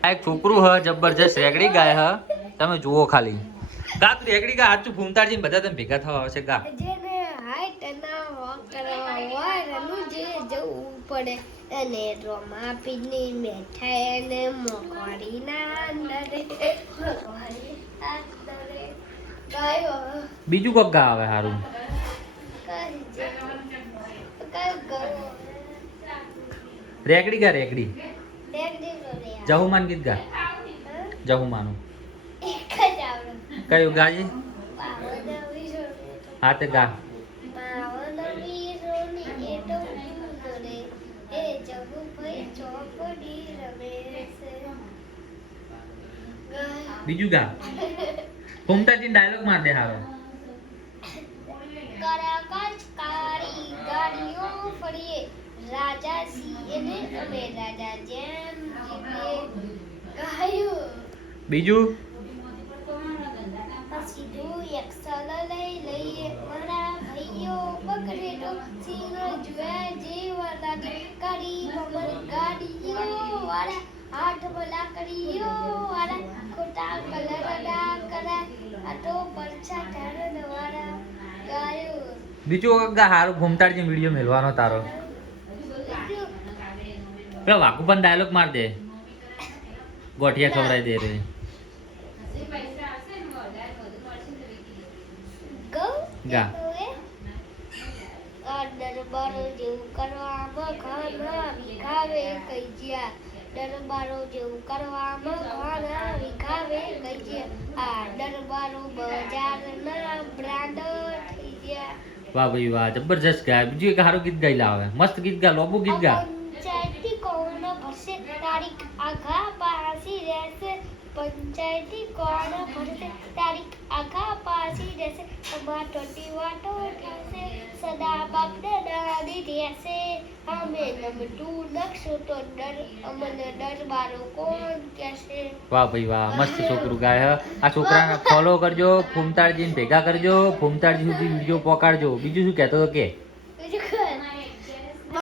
આ એક છોકરું હ જબરજસ્ત રેગડી ગાય હ તમે જુઓ ખાલી ગા તું રેગડી ગા હાચું ફૂમતાજી બધા તમે ભેગા થવા આવશે ગા જેને હાઈટ ના વોક કરવા હોય એનું જે જવું પડે અને રોમાપીની મીઠાઈ અને મોકવાડીના અંદર ગાયો બીજું કોક ગા આવે હારું રેગડી ગા રેગડી જહુમાન ગીત ગા જહુમાનું કયું ગાજી હા તે ગા બીજું ગા ફૂમતાજી ડાયલોગ માર દે હારો રાજા સિંહને અમે રાજા જેમ ગાયું બીજું સીધું એક્સલ લઈ લઈએ મારા ભાઈઓ પકડેલો સિંહ જોયા જેવા લાગે કરી મમર ગાડીઓ વાળા હાથમાં લાકડીઓ વાળા ખોટા કલર ના કરા આ તો પરછા ઠાર વાળા ગાયો બીજું કોક ગા હારું ફૂમતાજી વિડિયો મેલવાનો તારો પેલો વાકુ પણ ડાયલોગ માર દે ગોઠિયા ખવડાવી દે રે ગા દરબારો જેવું કરવામાં ખાના વિખાવે કઈ જ્યા દરબારો જેવું કરવામાં ખાના વિખાવે કઈ જ્યા આ દરબારો બજારના બ્રાન્ડ થઈ ગયા વાહ ભાઈ વાહ જબરજસ્ત ગાય બીજું એક હારું ગીત ગાઈ લાવે મસ્ત ગીત ગા લોબુ ગીત ગા પંચાયતી કોણ ભરશે તારીખ આઘા પાસી રહેશે પંચાયતી કોણ ભરશે તારીખ આઘા પાસી રહેશે અમાર ટોટી વાટો થશે સદા બાપ દાદી રહેશે અમે નમતું નકશો તો ડર અમને દરબારો કોણ કહેશે વાહ ભાઈ વાહ મસ્ત છોકરું ગાય આ છોકરાને ફોલો કરજો ફૂમતાજીને ભેગા કરજો ફૂમતાજી સુધી વિડીયો પહોંચાડજો બીજું શું કહેતો હતો કે